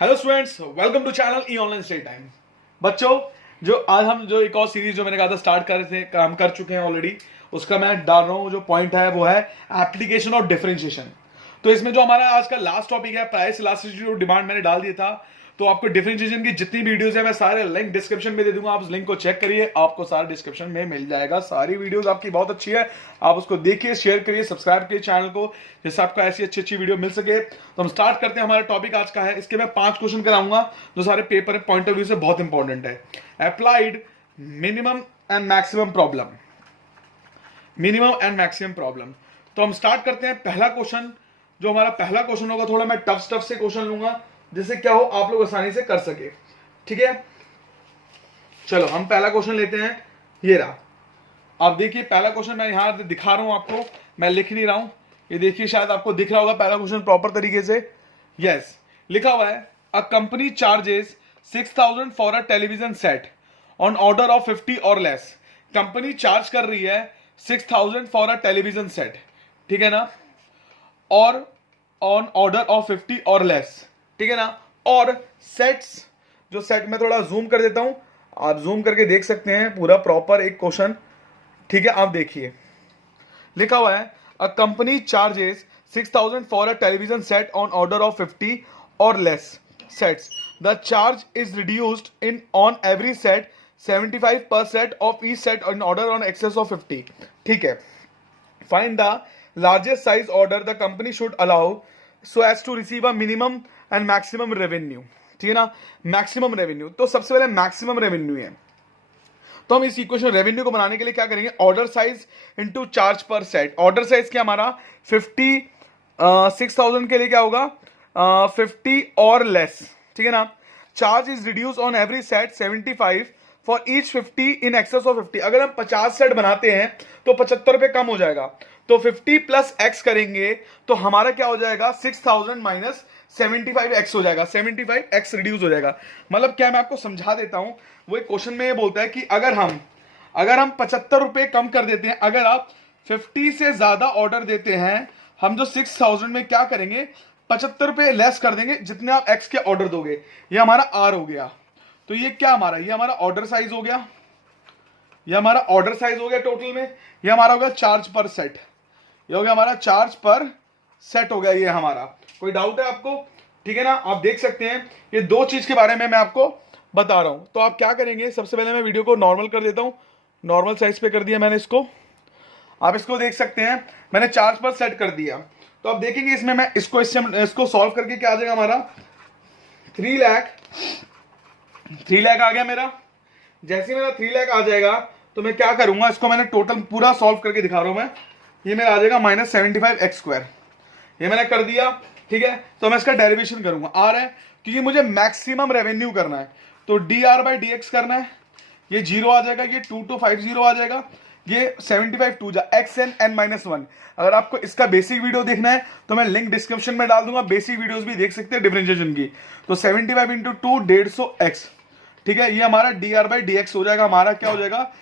Hello students, welcome to channel E online study time. बच्चों, जो आज हम जो एक और सीरीज जो मैंने कहा था स्टार्ट कर रहे थे, काम कर चुके हैं ऑलरेडी। उसका मैं डाल रहा हूँ, जो पॉइंट है वो है एप्लीकेशन और डिफरेंशिएशन। तो इसमें जो हमारा आज का लास्ट टॉपिक है, प्राइस इलास्टिसिटी जो डिमांड मैंने डाल दिया था, तो आपको डिफरेंशिएशन की जितनी वीडियोस है मैं सारे लिंक डिस्क्रिप्शन में दे दूंगा। आप उस लिंक को चेक करिए, आपको सारा डिस्क्रिप्शन में मिल जाएगा। सारी वीडियोस आपकी बहुत अच्छी है, आप उसको देखिए, शेयर करिए, सब्सक्राइब करिए चैनल को, जिससे आपको ऐसी अच्छी अच्छी वीडियो मिल सके। तो हम स्टार्ट करते हैं। हमारा टॉपिक आज का है, इसके मैं 5 क्वेश्चन कराऊंगा जो सारे पेपर पॉइंट ऑफ व्यू से बहुत इंपॉर्टेंट है। Applied minimum and maximum problem, minimum and maximum problem. तो हम स्टार्ट करते हैं। पहला क्वेश्चन, जो हमारा पहला क्वेश्चन होगा, थोड़ा मैं टफ से क्वेश्चन लूंगा जिससे क्या हो आप लोग आसानी से कर सके। ठीक है, चलो हम पहला क्वेश्चन लेते हैं। ये रहा। आप देखिए पहला क्वेश्चन मैं यहां दिखा रहा हूं आपको, मैं लिख नहीं रहा हूं। ये देखिए, शायद आपको दिख रहा होगा पहला क्वेश्चन प्रॉपर तरीके से। यस, लिखा हुआ है a company charges 6000 for a television set on order of 50 और लेस। कंपनी चार्ज कर रही है 6000 फॉर अ टेलीविजन सेट, ठीक है ना, और ऑन ऑर्डर ऑफ 50 और लेस, ठीक है ना। और सेट्स, जो सेट में थोड़ा जूम कर देता हूं, आप जूम करके देख सकते हैं पूरा प्रॉपर एक क्वेश्चन। ठीक है, आप देखिए लिखा हुआ है a company charges 6000 for a television set on order of 50 और less sets. The charge is reduced in on every set 75 per set of each set in order on excess of 50। ठीक है, find the largest size order the company should allow so as to receive a minimum and maximum revenue. ठीक है ना, maximum revenue. तो सबसे पहले maximum revenue है, तो हम इस इक्वेशन रेवेन्यू को बनाने के लिए क्या करेंगे, ऑर्डर साइज इनटू चार्ज पर सेट। ऑर्डर साइज क्या हमारा 50, 6000 के लिए क्या होगा 50 और लेस, ठीक है ना। Charge is reduce on every set 75 for each 50 in excess of 50। अगर हम 50 सेट बनाते हैं तो 75 रुपए कम हो जाएगा, तो 50 प्लस एक्स करेंगे तो हमारा क्या हो जाएगा 6000 माइनस 75x हो जाएगा, 75x रिड्यूस हो जाएगा। मतलब क्या, मैं आपको समझा देता हूं। वो एक क्वेश्चन में ये बोलता है कि अगर हम 75 रुपए कम कर देते हैं, अगर आप 50 से ज्यादा ऑर्डर देते हैं, हम जो 6000 में क्या करेंगे 75 रुपए लेस कर देंगे जितने आप x के ऑर्डर दोगे। ये हमारा r हो गया। तो ये क्या हमारा, ये हमारा ऑर्डर साइज हो गया, ये हमारा ऑर्डर साइज हो गया टोटल में। ये हमारा हो गया चार्ज पर सेट, ये हो गया हमारा चार्ज पर सेट हो गया ये हमारा। कोई डाउट है आपको? ठीक है ना, आप देख सकते हैं ये दो चीज के बारे में मैं आपको बता रहा हूं। तो आप क्या करेंगे, सबसे पहले मैं वीडियो को नॉर्मल कर देता हूं, नॉर्मल साइज पे कर दिया मैंने इसको। आप इसको देख सकते हैं, मैंने चार्ज पर सेट कर दिया। तो आप देखेंगे इसमें मैं इसको सॉल्व करके क्या आ जाएगा हमारा 3 लाख आ गया मेरा। जैसे मेरा 3 लाख आ जाएगा तो मैं क्या करूंगा, इसको मैंने टोटल पूरा सॉल्व करके दिखा रहा हूं मैं। ये मेरा आ जाएगा माइनस 75x², ये मैंने कर दिया। ठीक है, तो मैं इसका डेरिवेशन करूंगा, आ रहा है क्योंकि मुझे मैक्सिमम रेवेन्यू करना है, तो dr/dx करना है। ये 0 आ जाएगा, ये 2250 आ जाएगा, ये 75 2 जा xn n-1। अगर आपको इसका बेसिक वीडियो देखना है तो मैं लिंक डिस्क्रिप्शन में डाल दूंगा, बेसिक वीडियोस भी देख सकते हैं डिफरेंशिएशन की। तो 75 इंटू 2 150x, ठीक है, ये हमारा dr/dx हो जाएगा। हमारा क्या हो जाएगा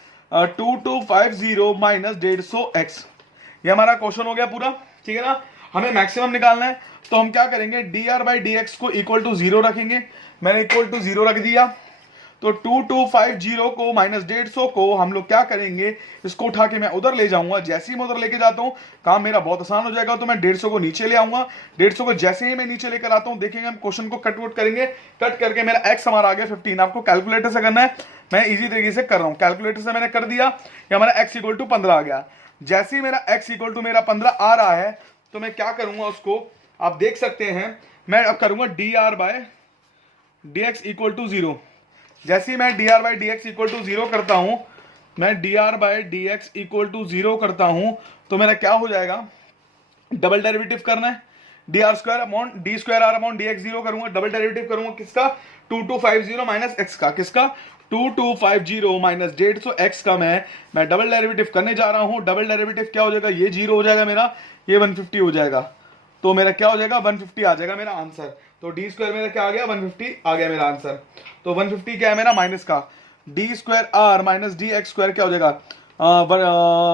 2250 माइनस 150x। ये हमारा क्वेश्चन हो गया पूरा। ठीक है ना, हमें मैक्सिमम निकालना है, तो हम क्या करेंगे dr/dx को इक्वल टू 0 रखेंगे। मैंने इक्वल टू 0 रख दिया, तो 2250 को माइनस 150 को हम लोग क्या करेंगे, इसको उठा के मैं उधर ले जाऊंगा। जैसे ही मैं उधर लेके जाता हूं काम मेरा बहुत आसान हो जाएगा। तो मैं 150 को नीचे ले आऊंगा, 150 को जैसे ही मैं नीचे लेकर आता हूं, देखेंगे हम क्वेश्चन को कट वुट करेंगे। कट करके मेरा x हमारा आ गया 15। आपको कैलकुलेटर से करना है, मैं इजी तरीके से कर रहा हूं। कैलकुलेटर से मैंने कर दिया, ये हमारा x इक्वल टू 15 आ गया। जैसे ही मेरा x इक्वल टू मेरा 15 आ रहा है, तो मैं क्या करूंगा, उसको आप देख सकते हैं, मैं अब करूंगा dr/dx इक्वल टू 0। जैसे ही मैं dr/dx इक्वल टू 0 करता हूं, मैं dr/dx इक्वल टू 0 करता हूं, तो मेरा क्या हो जाएगा, डबल डेरिवेटिव करना है, dr² upon d² upon dx 0 करूंगा, डबल डेरिवेटिव करूंगा किसका 2250 माइनस x का, किसका 2250 माइनस 150x का मैं डबल डेरिवेटिव करने जा रहा हूं। डबल डेरिवेटिव क्या हो जाएगा, ये 0 हो जाएगा मेरा, ये 150 हो जाएगा। तो मेरा क्या हो जाएगा 150 आ जाएगा मेरा आंसर। तो d² मेरा क्या आ गया 150 आ गया मेरा आंसर। तो 150 क्या है मेरा माइनस का d² माइनस dx² क्या हो जाएगा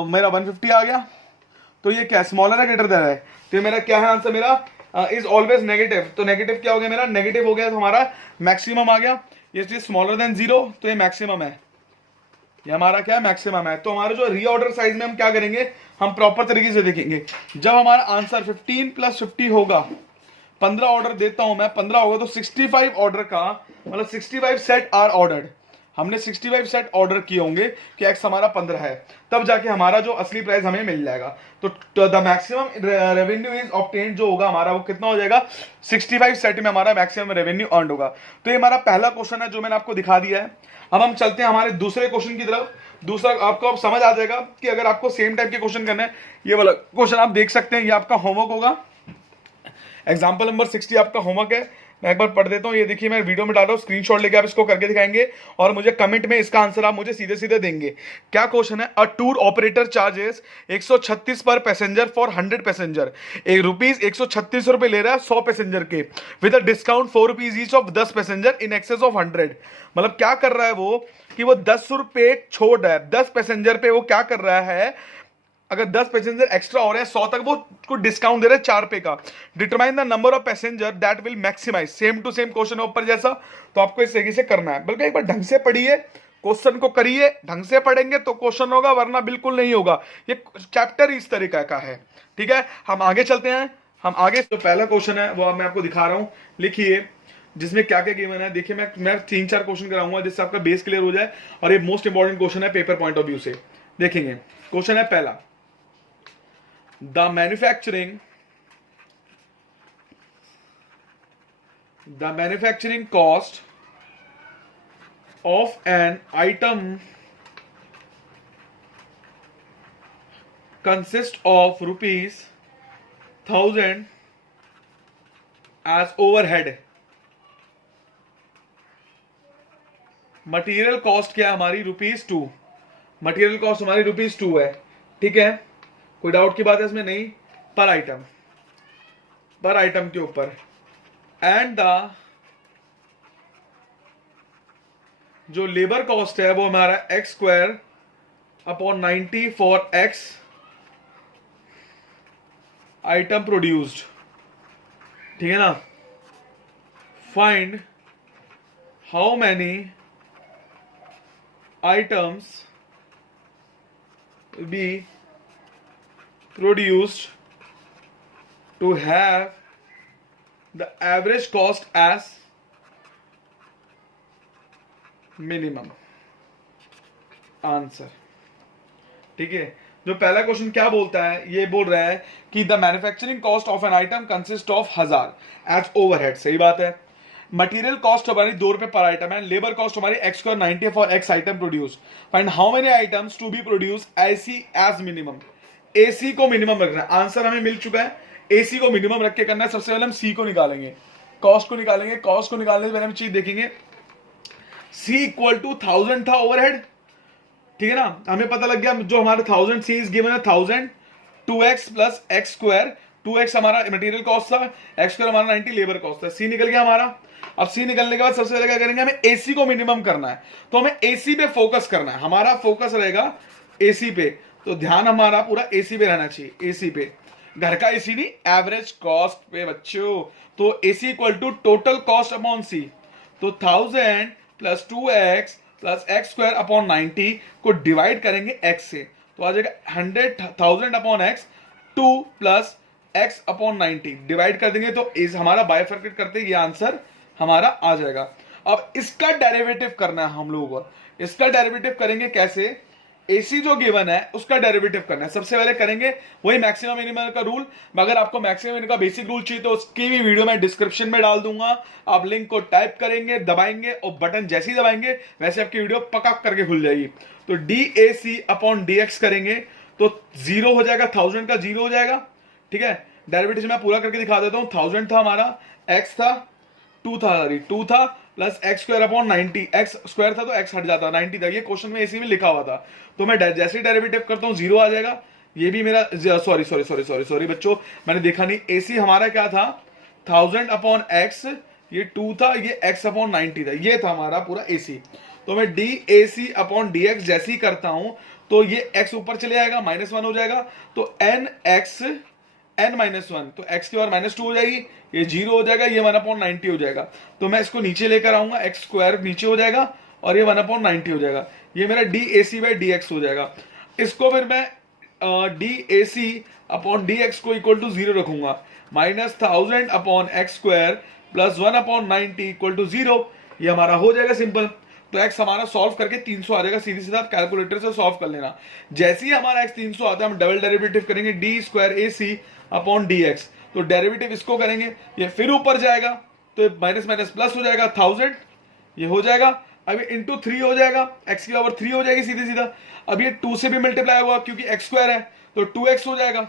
मेरा 150 आ गया। तो ये क्या स्मॉलर है ग्रेटर देन है, तो ये मेरा क्या है आंसर, मेरा इज ऑलवेज नेगेटिव, तो नेगेटिव क्या हो गया मेरा, नेगेटिव हो गया तो हमारा मैक्सिमम आ गया। ये चीज स्मॉलर देन 0 तो ये मैक्सिमम है, ये हमारा क्या है, मैक्सिमम है। तो हमारा जो रीऑर्डर साइज में हम क्या करेंगे, हम प्रॉपर तरीके से देखेंगे। जब हमारा आंसर 15 + 50 होगा, 15 ऑर्डर देता हूं मैं, 15 होगा तो 65 ऑर्डर का मतलब 65 सेट आर ऑर्डर्ड, हमने 65 सेट ऑर्डर किए होंगे कि एक्स हमारा 15 है, तब जाके हमारा जो असली प्राइस हमें मिल जाएगा। तो the maximum revenue is obtained जो होगा हमारा, वो कितना हो जाएगा, 65 सेट में हमारा मैक्सिमम रेवेन्यू अर्न होगा। तो ये हमारा पहला क्वेश्चन है जो मैंने आपको दिखा दिया है। अब हम चलते हैं हमारे दूसरे क्वेश्चन की तरफ। दूसरा आपको अब समझ आ जाएगा कि अगर आपको सेम टाइप के क्वेश्चन करना है, ये वाला क्वेश्चन आप देख सकते हैं, ये आपका होमवर्क होगा। एग्जाम्पल नंबर 60 आपका होमवर्क है, मैं एक बार पढ़ देता हूं। ये देखिए मैं वीडियो में डाल रहा हूं, स्क्रीनशॉट लेके आप इसको करके दिखाएंगे और मुझे कमेंट में इसका आंसर आप मुझे सीधे सीधे देंगे। क्या क्वेश्चन है, अ टूर ऑपरेटर चार्जेस 136 पर पैसेंजर फॉर 100 पैसेंजर, रुपीज 136 रुपए ले रहा है 100 पैसेंजर के, with a discount 4 rupees each of 10 passenger in excess of 100। मतलब क्या कर रहा है वो कि वो 10 रुपए छोड़ रहा है 10 पैसेंजर पे, वो क्या कर रहा है, अगर 10 पैसेंजर एक्स्ट्रा हो रहे हैं 100 तक, वो को डिस्काउंट दे रहे हैं 4 रुपए का। Determine the number of passenger that will maximise, same to same question है ऊपर जैसा, तो आपको इस तरीके से करना है। बल्कि एक बार ढंग से पढ़िए, क्वेश्चन को करिए, ढंग से पढ़ेंगे तो क्वेश्चन होगा, वरना बिल्कुल नहीं होगा। ये चैप्टर इस तरीके का है, ठीक है। हम आगे चलते हैं, हम आगे जो पहला क्वेश्चन है वो मैं आपको दिखा रहा हूं, लिखिए जिसमें क्या क्या गिवन है। देखिए मैं 3-4 क्वेश्चन कराऊंगा जिससे आपका बेस क्लियर हो जाए, और ये मोस्ट इंपॉर्टेंट क्वेश्चन है पेपर पॉइंट ऑफ व्यू से। देखेंगे क्वेश्चन है पहला, the manufacturing cost of an item consists of ₹1000 as overhead। Material cost क्या हमारी, ₹2। मटीरियल कॉस्ट हमारी ₹2 है, ठीक है, कोई डाउट की बात है इसमें नहीं, पर आइटम के ऊपर। एंड द जो लेबर कॉस्ट है वो हमारा x² upon 90 for x item produced, ठीक है ना। Find how many items be produced to have the average cost as minimum answer, ठीक है। जो पहला क्वेश्चन क्या बोलता है, ये बोल रहा है कि the manufacturing cost of an item consist of 1000 as overhead, सही बात है। मटीरियल कॉस्ट हमारी 2 रुपए पर आइटम है, लेबर कॉस्ट हमारी x² 90 for x item produce. Find how many items to be produce AC as minimum. AC को minimum रखना है, आंसर हमें मिल चुका है, एसी को मिनिमम रख के करना है। सबसे पहले हम सी को निकालेंगे, कॉस्ट को निकालेंगे। कॉस्ट को निकालने से पहले हम चीज देखेंगे, सी इक्वल टू 1000 था ओवरहेड, ठीक है ना। हमें पता लग गया जो हमारा 1000 सी इज गिवन है 1000 2x प्लस x², 2x हमारा मटेरियल कॉस्ट था, x² हमारा 90 लेबर कॉस्ट था। सी निकल गया हमारा। अब सी निकलने के बाद सबसे पहले क्या करेंगे, हमें एसी को मिनिमम करना है, तो हमें एसी पे फोकस करना है, हमारा फोकस रहेगा एसी पे। तो ध्यान हमारा पूरा एसी पे रहना चाहिए, एसी पे, घर का एसी नहीं, एवरेज कॉस्ट पे बच्चों। तो AC equal to total cost upon C, तो 1000 plus 2x plus x² upon 90 को डिवाइड करेंगे x से, तो आ जाएगा 1000 upon x, 2 plus x upon 90 divide कर देंगे, तो इस हमारा बाइफर्केट करते ये आंसर हमारा आ जाएगा। अब इसका डेरिवेटिव करना है हम लोगों को, इसका डेरिवेटिव करेंगे कैसे, एसी जो गिवन है उसका डेरिवेटिव करना है। सबसे पहले करेंगे वही मैक्सिमम मिनिमम का रूल। अगर आपको मैक्सिमम मिनिमम का बेसिक रूल चाहिए तो उसकी भी वीडियो मैं डिस्क्रिप्शन में डाल दूंगा, आप लिंक को टाइप करेंगे, दबाएंगे और बटन जैसे ही दबाएंगे वैसे आपकी वीडियो पकक करके खुल जाएगी। तो DAC अपॉन DX करेंगे तो 0 हो जाएगा, 1000 का 0 हो जाएगा, ठीक है। डेरिवेटिव मैं पूरा करके दिखा देता हूं। 1000 था हमारा, x था 2 था प्लस x² अपॉन 90, x² था तो x हट जाता, 90 था, ये क्वेश्चन में इसी में लिखा हुआ था। तो मैं जैसे ही डेरिवेटिव करता हूं 0 आ जाएगा। ये भी मेरा सॉरी बच्चों, मैंने देखा नहीं, एसी हमारा क्या था 1000 अपॉन x, ये 2 था, ये x अपॉन 90 था, ये था हमारा पूरा एसी। तो मैं DAC अपॉन DX जैसे ही करता हूं तो ये x ऊपर चले जाएगा, -1 हो जाएगा, तो NX n माइनस वन, तो x की पावर माइनस टू हो जाएगी, ये 0 हो जाएगा, ये 1/90 हो जाएगा। तो मैं इसको नीचे लेकर आऊंगा, एक्स स्क्वायर नीचे हो जाएगा और ये 1/90 हो जाएगा, ये मेरा D A C by D X हो जाएगा। इसको फिर मैं D A C upon D X को इक्वल टू 0 रखूंगा, minus 1000 upon X square plus 1/90 equal to 0। ये हमारा हो जाएगा सिंपल। तो x हमारा सॉल्व करके 300 आ जाएगा, सीधी सीधा आप कैलकुलेटर से सॉल्व कर लेना। जैसे ही हमारा x 300 आता है, हम डबल डेरिवेटिव करेंगे डी स्क्वायर ए सी अपॉन डी एक्स। तो डेरिवेटिव इसको करेंगे, ये फिर ऊपर जाएगा, तो माइनस माइनस प्लस हो जाएगा 1000, ये हो जाएगा। अब ये इंटू 3 हो जाएगा, x की पावर 3 हो जाएगी सीधी सीधा। अब ये 2 से भी मल्टीप्लाई हुआ क्योंकि x स्क्वायर है, तो 2x हो जाएगा,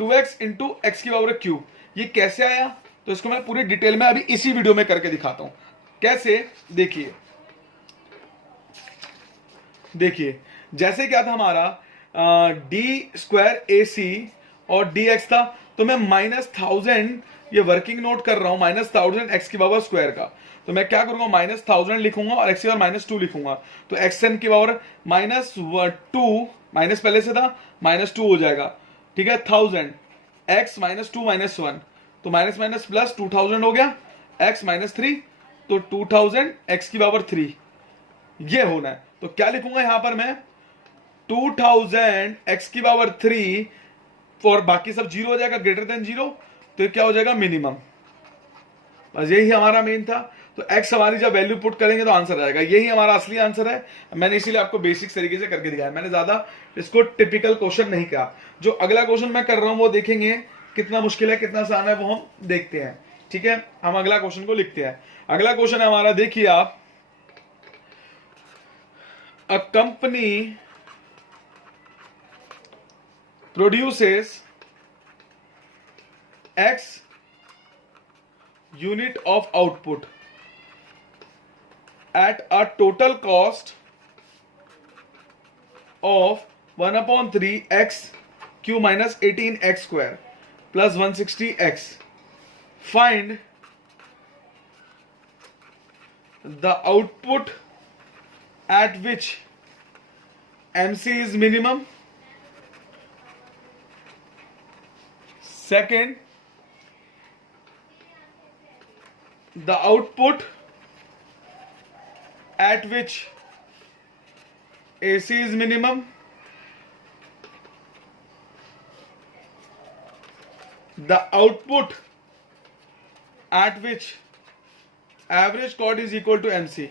2x इंटू एक्स की पावर क्यू। ये कैसे आया, तो इसको मैं पूरी डिटेल में अभी इसी वीडियो में करके दिखाता हूं कैसे। देखिए देखिए, जैसे क्या था हमारा डी स्क्वायर ए सी और डी एक्स था, तो मैं माइनस 1000, ये वर्किंग नोट कर रहा हूं, माइनस 1000 एक्स की पावर स्क्वायर का। तो मैं क्या करूंगा, माइनस 1000 लिखूंगा और एक्स की पावर माइनस 2 लिखूंगा। तो एक्स एन की पावर माइनस 2, माइनस पहले से था, माइनस 2 हो जाएगा, ठीक है। 1000 एक्स माइनस 2 माइनस 1, तो माइनस माइनस प्लस 2000 हो गया, एक्स माइनस 3, तो 2000 एक्स की पावर 3, ये होना है। तो क्या लिखूंगा यहां पर मैं, 2000 एक्स की पावर 3 और बाकी सब 0 हो जाएगा, ग्रेटर देन 0, तो ये क्या हो जाएगा, मिनिमम। बस यही हमारा मेन था। तो x हमारी जब वैल्यू पुट करेंगे तो आंसर आएगा, यही हमारा असली आंसर है। मैंने इसीलिए आपको बेसिक तरीके से करके दिखाया, मैंने ज्यादा इसको टिपिकल क्वेश्चन नहीं किया। जो अगला क्वेश्चन मैं कर रहा हूं वो देखेंगे कितना मुश्किल है कितना आसान है, वो हम देखते हैं, ठीक है। हम अगला क्वेश्चन को लिखते हैं। अगला क्वेश्चन है हमारा, देखिए आप, a company produces x unit of output at a total cost of 1/3 x q minus 18 x square plus 160 x. Find the output at which MC is minimum. Second, the output at which AC is minimum. The output at which average chord is equal to MC.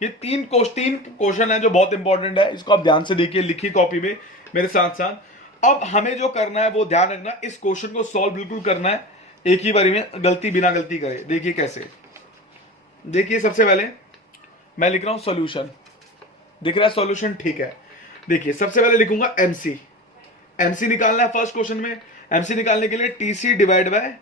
ये तीन question है जो बहुत important है, इसको आप ध्यान से देखिए, लिखिए कॉपी में मेरे साथ साथ। अब हमें जो करना है वो ध्यान रखना, इस क्वेश्चन को सॉल्व बिल्कुल करना है एक ही बारी में, गलती बिना गलती करे। देखिए कैसे, देखिए सबसे पहले मैं लिख रहा हूं सॉल्यूशन, दिख रहा है सॉल्यूशन, ठीक है। देखिए सबसे पहले लिखूंगा एमसी, एमसी निकालना है फर्स्ट क्वेश्चन में। एमसी निकालने के लिए टीसी डिवाइड बाय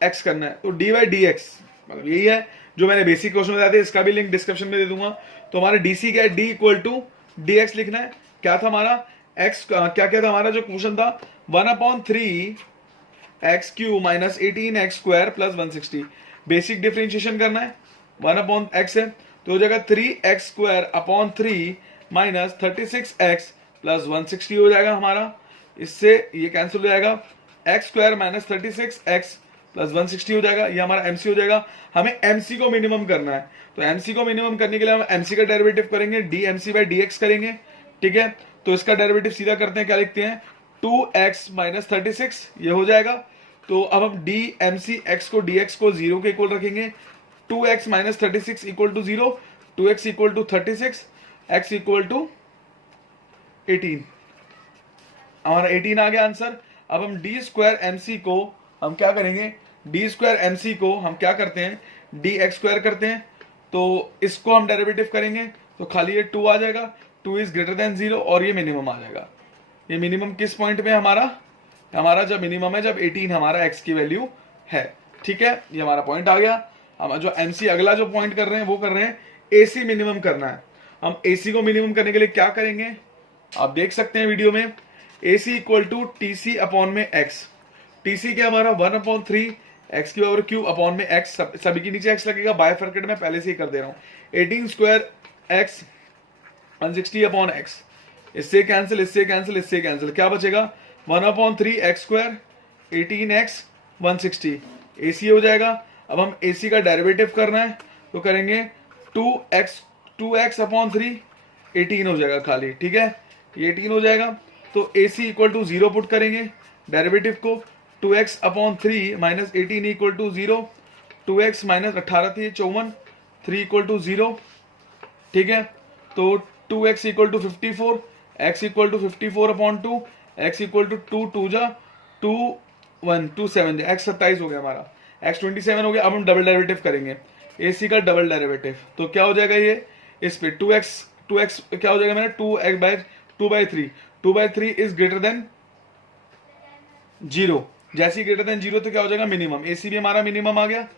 एक्स करना है, तो डी बाई डी एक्स, मतलब यही है जो मैंने बेसिक क्वेश्चन बताया था, इसका भी लिंक डिस्क्रिप्शन में दे दूंगा। तो हमारा डीसी क्या है, D equal to D X लिखना है। क्या था हमारा एक्स, क्या क्या था हमारा जो क्वेश्चन था, 1/3 x Q minus 18 x square plus 160। Basic differentiation करना है, 1/x है तो हो जाएगा 3x square upon 3 minus 36x plus 160 हो जाएगा हमारा। इससे ये कैंसिल हो जाएगा, x square minus 36x plus 160 हो जाएगा, ये हमारा एमसी हो जाएगा। हमें एमसी को मिनिमम करना है, तो एमसी को मिनिमम करने के लिए हम एमसी का डेरिवेटिव करेंगे, D MC by D x करेंगे, ठीक है। तो इसका डेरिवेटिव सीधा करते हैं, क्या लिखते हैं, 2x माइनस 36, ये हो जाएगा। तो अब हम डी एमसी एक्स को डी एक्स को 0 के इक्वल रखेंगे, 2x minus 36 equal to 0, 2x equal to 36, x equal to 18, हमारा 18 आ गया आंसर। अब हम डी स्क्वायर एमसी को हम क्या करेंगे, डी स्क्वायर एमसी को हम क्या करते हैं, डी एक्स स्क्वायर करते हैं, तो इसको हम डेरिवेटिव करेंगे तो खाली ये 2 आ जाएगा, 2 इज ग्रेटर देन 0 और ये मिनिमम आ जाएगा। ये मिनिमम किस पॉइंट पे हमारा जब मिनिमम है जब 18 हमारा x की वैल्यू है, ठीक है। ये हमारा पॉइंट आ गया। हम जो एमसी अगला जो पॉइंट कर रहे हैं वो कर रहे हैं एसी मिनिमम करना है। हम एसी को मिनिमम करने के लिए क्या करेंगे, आप देख सकते हैं वीडियो में, AC equal to TC upon में एक्स। टीसी क्या हमारा 1/3 एक्स की पावर क्यूब अपॉन में एक्स, सभी के नीचे एक्स लगेगा, बायफरकेट में पहले से ही कर दे रहा हूँ। 18 स्क्वायर एक्स 160 अपॉन एक्स, इससे कैंसिल, इससे कैंसिल, इससे कैंसिल, क्या बचेगा 1/3 एक्स स्क्वायर 18x 160 AC हो जाएगा। अब हम AC का डेरिवेटिव करना है तो करेंगे 2x अपॉन 3 18 हो जाएगा खाली, ठीक है, ये 18 हो जाएगा। तो AC इक्वल टू 0 पुट करेंगे डेरिवेटिव को, 2x upon 3 minus 18 equal to 0, 2x minus 18 थी 54, 3 इक्वल टू 0, ठीक है। तो 2x equal to 54, x equal to 54 upon 2, x equal to 2 जा 2 1 2 7 जा, x 27 हो गया हमारा, x 27 हो गया। अब हम डबल डेरिवेटिव करेंगे AC का डबल डेरिवेटिव, तो क्या हो जाएगा ये, इस पे 2x क्या हो जाएगा मेरा 2/3 इज ग्रेटर देन 0। जैसे ही ग्रेटर देन 0 तो क्या हो जाएगा मिनिमम, AC भी हमारा मिनिमम आ गया,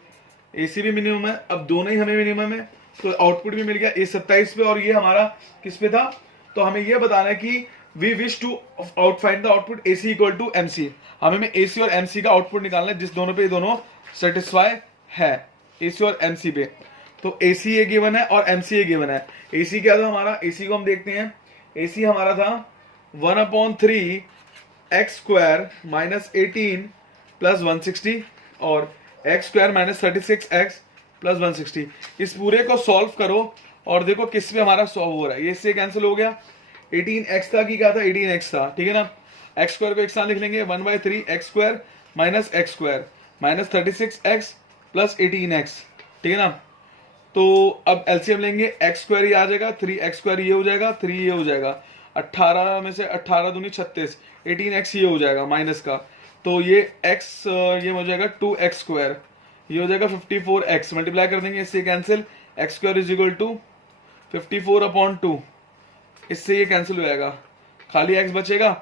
AC भी मिनिमम है। अब दोनों ही हमें मिनिमम है तो आउटपुट भी मिल गया A 27 पे और ये हमारा किस पे था। तो हमें ये बताना है कि we wish to out find the output AC equal to MC। हमें AC और MC का आउटपुट निकालना है जिस दोनों पे दोनों सेटिस्फाई है, AC और MC पे। तो AC ये गिवन है और MC ये गिवन है। AC क्या था हमारा, AC को हम देखते हैं, AC हमारा था 1/3 x स्क्वायर माइनस 18 प्लस 160 और x square minus 36x plus 160। इस पूरे को सॉल्व करो और देखो किस पे हमारा सॉल्व हो रहा है, ये इससे कैंसिल हो गया। 18x था कि क्या था, 18x था, ठीक है ना। x स्क्वायर को एक साथ लिख लेंगे, 1/3 x square minus x square minus 36x plus 18x, ठीक है ना। तो अब एलसीएम लेंगे, x स्क्वायर ये आ जाएगा, 3x स्क्वायर ये हो जाएगा, 3 ये हो जाएगा, 18 में से 18 दूनी 36, 18x ये हो जाएगा माइनस का, तो ये x ये हो जाएगा 2x स्क्वायर, ये हो जाएगा 54x, मल्टीप्लाई कर देंगे इससे cancel, x square is equal to 54 upon 2, इससे ये कैंसिल हो जाएगा, खाली x बचेगा,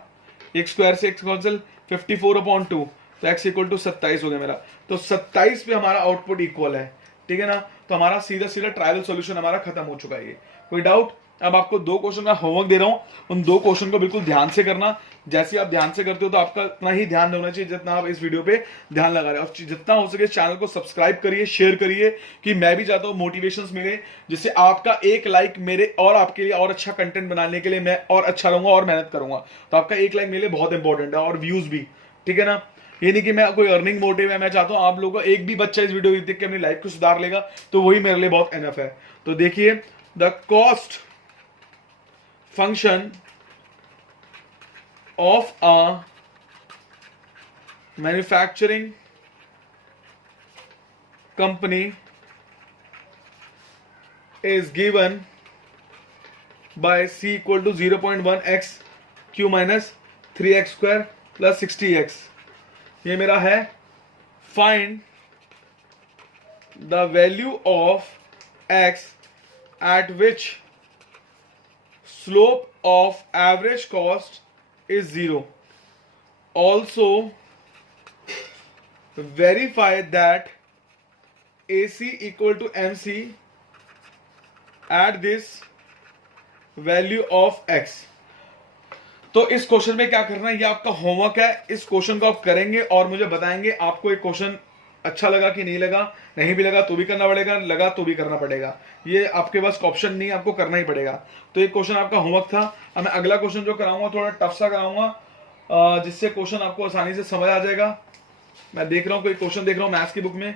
एक स्क्वायर से x कैंसिल, 54 अपॉन 2, तो x इक्वल टू 27 हो गया मेरा। तो 27 पे हमारा आउटपुट इक्वल है, ठीक है ना। तो हमारा सीधा सीधा ट्रायल सॉल्यूशन हमारा खत्म हो चुका है ये, कोई डाउट। अब आपको 2 क्वेश्चन का होमवर्क दे रहा हूं, उन 2 क्वेश्चन को बिल्कुल ध्यान से करना। जैसे आप ध्यान से करते हो तो आपका इतना ही ध्यान होना चाहिए जितना आप इस वीडियो पे ध्यान लगा रहे हो। और जितना हो सके चैनल को सब्सक्राइब करिए, शेयर करिए, कि मैं भी चाहता हूं मोटिवेशन मिले, जिससे आपका एक लाइक मेरे और आपके लिए और अच्छा कंटेंट बनाने के लिए मैं और अच्छा रहूंगा और मेहनत करूंगा। तो आपका एक लाइक मेरे लिए बहुत इंपॉर्टेंट है और व्यूज भी, ठीक है ना। ये नहीं कि मैं कोई अर्निंग मोटिव है, मैं चाहता हूं आप लोगों को एक भी बच्चा इस वीडियो देख के अपनी लाइफ को सुधार लेगा तो वही मेरे लिए बहुत एनफ है। तो देखिए, the cost function of a manufacturing company is given by C equal to 0.1x cube minus 3x square plus 60x। ये मेरा है find the value of x at which slope of average cost is 0। Also verify that AC equal to MC at this value of x। तो इस question में क्या करना है, ये आपका होमवर्क है। इस क्वेश्चन को आप करेंगे और मुझे बताएंगे आपको एक क्वेश्चन अच्छा लगा कि नहीं लगा। नहीं भी लगा तो भी करना पड़ेगा, लगा तो भी करना पड़ेगा, ये आपके पास ऑप्शन नहीं, आपको करना ही पड़ेगा। तो एक क्वेश्चन आपका होमवर्क था। अब मैं अगला क्वेश्चन जो कराऊंगा थोड़ा टफ सा कराऊंगा, जिससे क्वेश्चन आपको आसानी से समझ आ जाएगा। मैं देख रहा हूं, कोई क्वेश्चन देख रहा हूं मैथ्स की बुक में।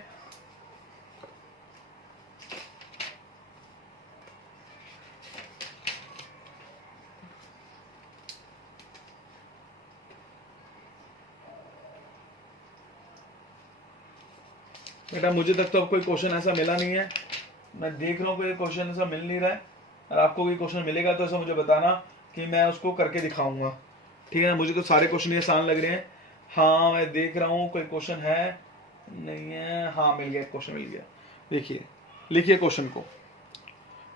बेटा मुझे तक तो अब कोई क्वेश्चन ऐसा मिला नहीं है, मैं देख रहा हूँ कोई क्वेश्चन ऐसा मिल नहीं रहा है। और आपको कोई क्वेश्चन मिलेगा तो ऐसा मुझे बताना कि मैं उसको करके दिखाऊंगा, ठीक है ना। मुझे तो सारे क्वेश्चन ये आसान लग रहे हैं। हाँ मैं देख रहा हूँ कोई क्वेश्चन है, नहीं है, हाँ मिल गया, क्वेश्चन मिल गया। देखिए, लिखिए क्वेश्चन को,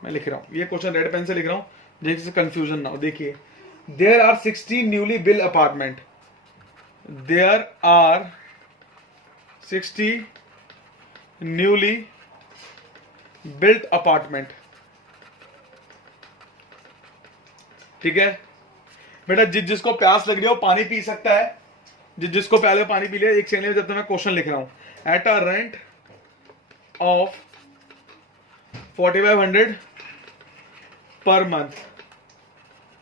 मैं लिख रहा हूँ ये क्वेश्चन रेड पेन से लिख रहा हूँ जिससे कंफ्यूजन ना हो। देखिए, there are 60 newly build apartment, there are 60 newly built apartment, ठीक है बेटा। जिसको प्यास लग रही हो पानी पी सकता है, जिसको पहले पानी पी लिया। एक सेकंड में जब तक मैं क्वेश्चन लिख रहा हूं। At a rent of 4500 per month,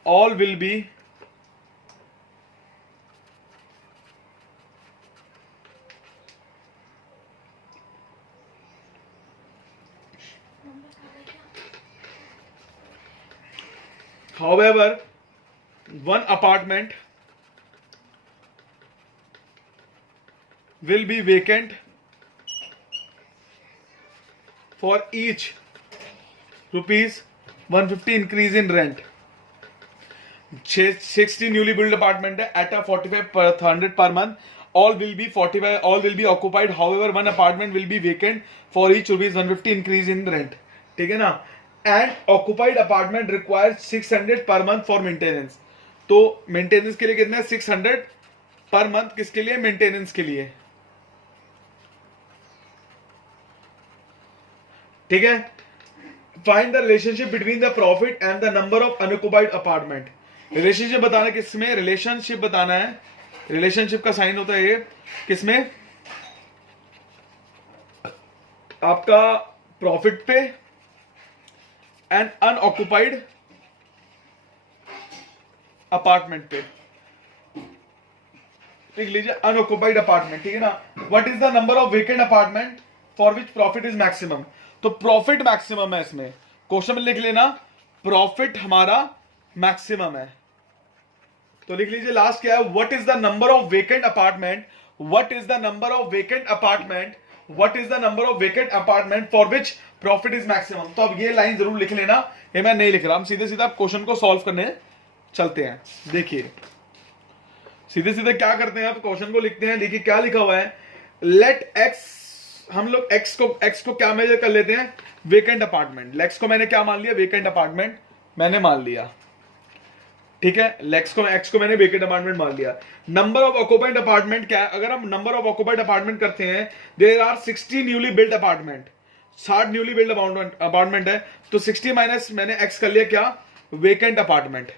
all will be however one apartment will be vacant for each rupees 150 increase in rent. 60 newly built apartment है at a 45 per 100 per month. All will be 45. All will be occupied. However, one apartment will be vacant for each rupees 150 increase in rent. ठीक है ना? And occupied apartment requires 600 per month for maintenance. तो maintenance के लिए कितना है? 600 per month. किसके लिए? मेंटेनेंस के लिए. ठीक है. Find the relationship between the profit and the number of unoccupied apartment. Relationship बताना किसमें? रिलेशनशिप बताना है. रिलेशनशिप का साइन होता है ये किसमें? आपका प्रॉफिट पे एंड अनऑक्युपाइड अपार्टमेंट पे. लिख लीजिए अनऑक्युपाइड अपार्टमेंट. ठीक है ना? What is the number of vacant apartment for which profit is maximum. तो प्रॉफिट मैक्सिमम है इसमें. क्वेश्चन में लिख लेना प्रॉफिट हमारा मैक्सिमम है. तो लिख लीजिए लास्ट क्या है? What is the number of vacant apartment. What is the number of vacant apartment. What is the number of vacant apartment for which profit is maximum. तो अब ये लाइन जरूर लिख लेना. ये मैं नहीं लिख रहा. हम सीधे सीधे क्वेश्चन को सॉल्व करने चलते हैं. देखिए सीधे सीधे क्या करते हैं. आप क्वेश्चन को लिखते हैं. देखिए क्या लिखा हुआ है. Let X. हम लोग एक्स को क्या मेजर कर लेते हैं? Vacant apartment. एक्स को मैंने क्या मान लिया? वेकेंट अपार्टमेंट मैंने मान लिया. ठीक है. एक्स को मैंने वेकेंट अपार्टमेंट मान लिया. नंबर ऑफ ऑक्युपाइड अपार्टमेंट क्या है? अगर हम नंबर ऑफ ऑक्युपाइड अपार्टमेंट करते हैं, there are 60 newly build apartment. 60 newly build apartment है. तो 60 माइनस मैंने एक्स कर लिया क्या? Vacant apartment.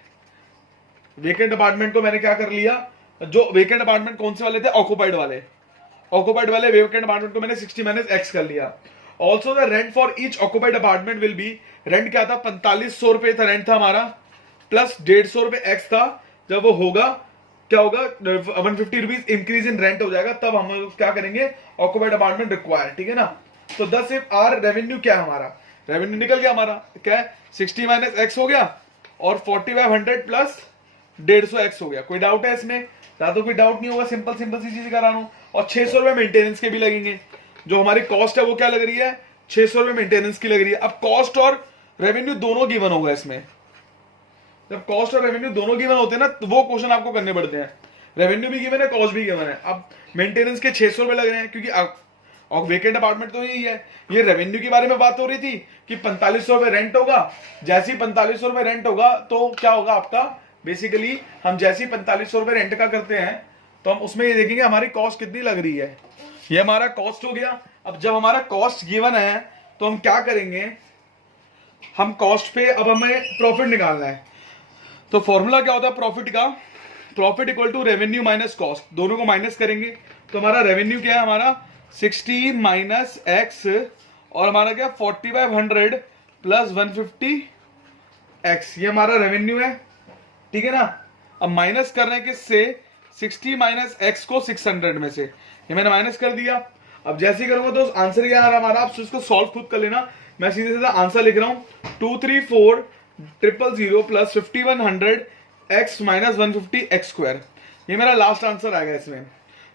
वेकेंट अपार्टमेंट को मैंने क्या कर लिया? जो वेकेंट अपार्टमेंट कौन से वाले थे? ऑक्युपाइड वाले. ऑक्युपाइड वाले वेकेंट अपार्टमेंट को मैंने 60 माइनस एक्स कर लिया. Also the rent for each occupied apartment will be. Rent क्या था? 4500 रुपए था रेंट था हमारा, प्लस 150 रुपए एक्स था. जब वो होगा क्या होगा? 150 रुपीज इंक्रीज इन रेंट हो जाएगा. तब हम क्या करेंगे? Occupied apartment require. ठीक है ना? तो 10 इफ आर रेवेन्यू क्या है हमारा? रेवेन्यू निकल गया हमारा. क्या है? 60 माइनस एक्स हो गया और 4500 प्लस 150 एक्स हो गया. कोई डाउट है इसमें? तो कोई डाउट नहीं होगा. सिंपल सी चीज करा रहा हूं. और 600 रुपए मेंटेनेंस के भी लगेंगे. जो हमारी कॉस्ट है वो क्या लग रही है? 600 रुपए मेंटेनेंस की लग रही है. अब कॉस्ट और रेवेन्यू दोनों गिवन होगा इसमें. जब कॉस्ट और रेवेन्यू दोनों गिवन होते हैं ना, तो वो क्वेश्चन आपको करने पड़ते हैं. रेवेन्यू भी गिवन है, कॉस्ट भी गिवन है. अब मेंटेनेंस के 600 रुपए लग रहे हैं क्योंकि और वेकेंट अपार्टमेंट तो यही है. ये रेवेन्यू के बारे में बात हो रही थी कि 4500 रुपए रेंट होगा. जैसे ही 4500 रुपए रेंट होगा तो क्या होगा आपका? बेसिकली हम जैसे ही 4500 रुपए रेंट का करते हैं तो हम उसमें ये देखेंगे हमारी कॉस्ट कितनी लग रही है. ये हमारा कॉस्ट हो गया. अब जब हमारा कॉस्ट गिवन है तो हम क्या करेंगे? हम कॉस्ट पे अब हमें प्रॉफिट निकालना है. तो फॉर्मूला क्या होता है प्रॉफिट का? Profit equal to revenue minus cost. दोनों को माइनस करेंगे तो हमारा रेवेन्यू क्या है? हमारा 60 माइनस एक्स और हमारा क्या? 4500 प्लस 150 एक्स. ये हमारा रेवेन्यू है. ठीक है ना? अब माइनस कर रहे हैं किससे? 60 माइनस एक्स को 600 में से. ये मैंने माइनस कर दिया. अब जैसे ही करूंगा तो आंसर क्या आ रहा है हमारा? आप इसको सॉल्व खुद कर लेना. मैं सीधे सीधा आंसर लिख रहा हूं 234,000 plus 5100 x minus 150 x square. ये मेरा लास्ट आंसर आ गया इसमें.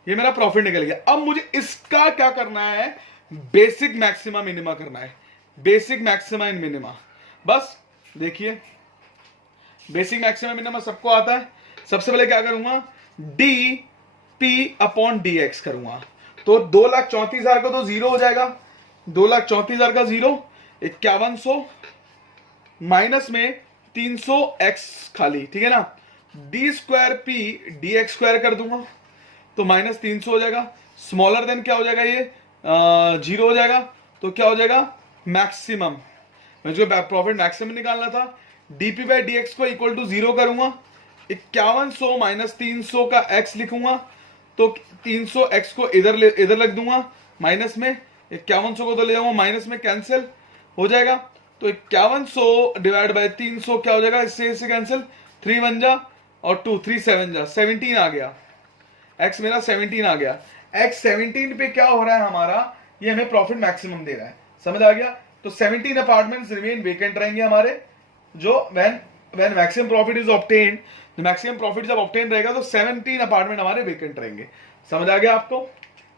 ये मेरा प्रॉफिट निकल गया. अब मुझे इसका क्या करना है? बेसिक मैक्सिमा मिनिमा करना है. Basic maxima and minima. बस देखिए बेसिक मैक्सिमा मिनिमा सबको आता है. सबसे पहले क्या करूंगा? D P upon D x करूंगा. तो 2,34,000 का तो जीरो हो जाएगा. 2,34,000 का जीरो. 5100 माइनस में 300 एक्स खाली. ठीक है ना? D square P D x square कर दूंगा तो माइनस 300 हो जाएगा. स्मॉलर देन क्या हो जाएगा? ये जीरो हो जाएगा. तो क्या हो जाएगा? मैक्सिमम. मुझे प्रॉफिट मैक्सिमम निकालना था. डीपी बाई डी एक्स को इक्वल टू जीरो करूंगा. 5100 माइनस 300 का एक्स लिखूंगा तो 300 एक्स को इधर लग दूंगा माइनस में. 5100 को तो ले जाऊंगा माइनस में, कैंसिल हो जाएगा. तो 5100 डिवाइड बाय 300 क्या हो जाएगा? इससे कैंसिल. 3 1 जा और 2 3 7 जा. 17 आ गया. एक्स मेरा 17 आ गया. एक्स 17 पे क्या हो रहा है हमारा? ये हमें प्रॉफिट मैक्सिमम दे रहा है. समझ आ गया? तो 17 अपार्टमेंट्स रिमेन वेकेंट रहेंगे हमारे, जो when when maximum profit is obtained, maximum profit जब ऑब्टेन रहेगा तो 17 अपार्टमेंट हमारे वेकेंट रहेंगे। समझ आ गया आपको?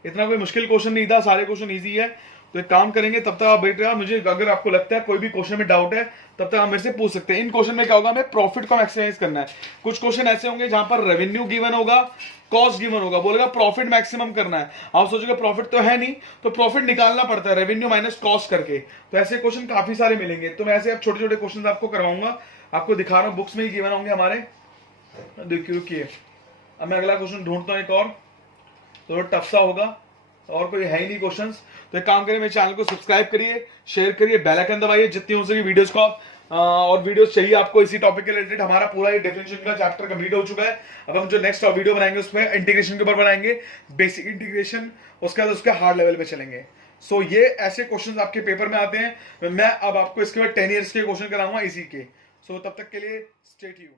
इतना कोई मुश्किल क्वेश्चन नहीं था, सारे क्वेश्चन इजी है। तो एक काम करेंगे, तब तक आप बैठ रहे, मुझे अगर आपको लगता है कोई भी क्वेश्चन में डाउट है तब तक आप मेरे से पूछ सकते हैं। इन क्वेश्चन में क्या होगा, हमें प्रॉफिट को मैक्सिमाइज करना है। कुछ क्वेश्चन ऐसे होंगे जहां पर रेवेन्यू गिवन होगा, कॉस्ट गिवन होगा, बोलेगा प्रॉफिट मैक्सिमम करना है। आप सोचोगे प्रॉफिट तो है नहीं, तो प्रॉफिट निकालना पड़ता है रेवेन्यू माइनस कॉस्ट करके। तो ऐसे क्वेश्चन काफी सारे मिलेंगे। तो मैं ऐसे अब छोटे छोटे क्वेश्चन आपको करवाऊंगा, आपको दिखा रहा हूँ, बुक्स में ही गिवन होंगे हमारे। देखिए रुकिए, अब मैं अगला क्वेश्चन ढूंढता हूँ एक और, तो टफ सा होगा, और कोई है ही नहीं क्वेश्चंस। तो एक काम करिए, मेरे चैनल को सब्सक्राइब करिए, शेयर करिए, बेल आइकन दबाइए, जितनी हो सके वीडियोस को आप और वीडियोस चाहिए आपको इसी टॉपिक के रिलेटेड। हमारा पूरा ये डिफरेंशिएशन का चैप्टर कंप्लीट हो चुका है। अब हम जो नेक्स्ट वीडियो बनाएंगे उसमें इंटीग्रेशन के ऊपर बनाएंगे, बेसिक इंटीग्रेशन, उसके बाद उसके हार्ड लेवल पे चलेंगे। सो ये ऐसे क्वेश्चंस आपके पेपर में आते हैं। मैं अब आपको इसके बाद 10 ईयर्स के क्वेश्चन कराऊंगा इसी के। सो तब तक के लिए स्टे ट्यून्ड।